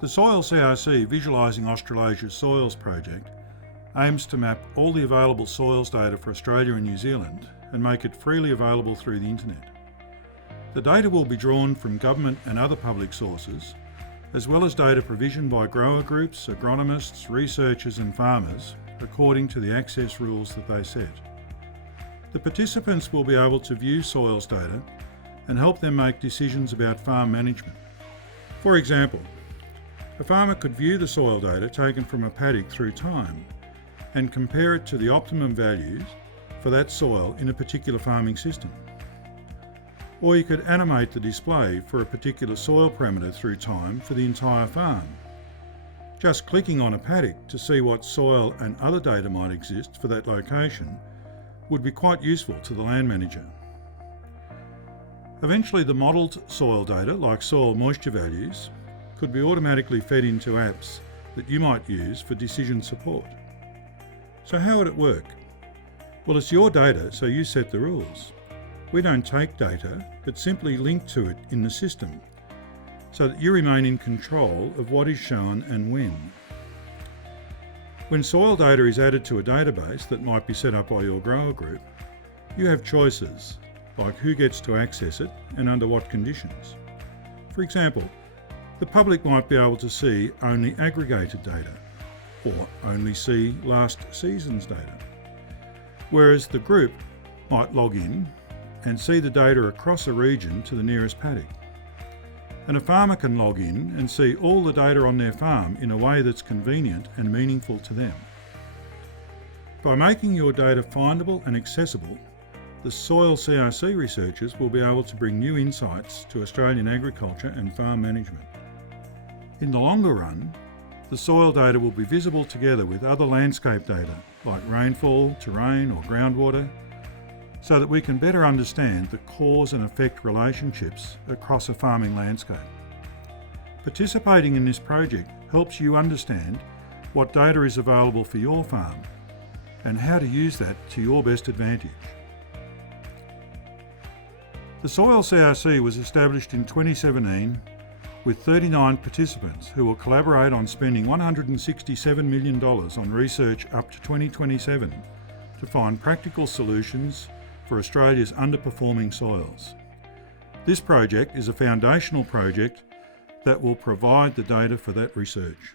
The Soil CRC Visualising Australasia's Soils project aims to map all the available soils data for Australia and New Zealand and make it freely available through the internet. The data will be drawn from government and other public sources, as well as data provisioned by grower groups, agronomists, researchers and farmers according to the access rules that they set. The participants will be able to view soils data and help them make decisions about farm management. For example, a farmer could view the soil data taken from a paddock through time and compare it to the optimum values for that soil in a particular farming system. Or you could animate the display for a particular soil parameter through time for the entire farm. Just clicking on a paddock to see what soil and other data might exist for that location would be quite useful to the land manager. Eventually, the modelled soil data, like soil moisture values, could be automatically fed into apps that you might use for decision support. So how would it work? Well, it's your data, so you set the rules. We don't take data, but simply link to it in the system, so that you remain in control of what is shown and when. When soil data is added to a database that might be set up by your grower group, you have choices, like who gets to access it and under what conditions. For example, the public might be able to see only aggregated data, or only see last season's data, whereas the group might log in and see the data across a region to the nearest paddock. And a farmer can log in and see all the data on their farm in a way that's convenient and meaningful to them. By making your data findable and accessible, the Soil CRC researchers will be able to bring new insights to Australian agriculture and farm management. In the longer run, the soil data will be visible together with other landscape data like rainfall, terrain or groundwater, so that we can better understand the cause and effect relationships across a farming landscape. Participating in this project helps you understand what data is available for your farm and how to use that to your best advantage. The Soil CRC was established in 2017 with 39 participants who will collaborate on spending $167 million on research up to 2027 to find practical solutions for Australia's underperforming soils. This project is a foundational project that will provide the data for that research.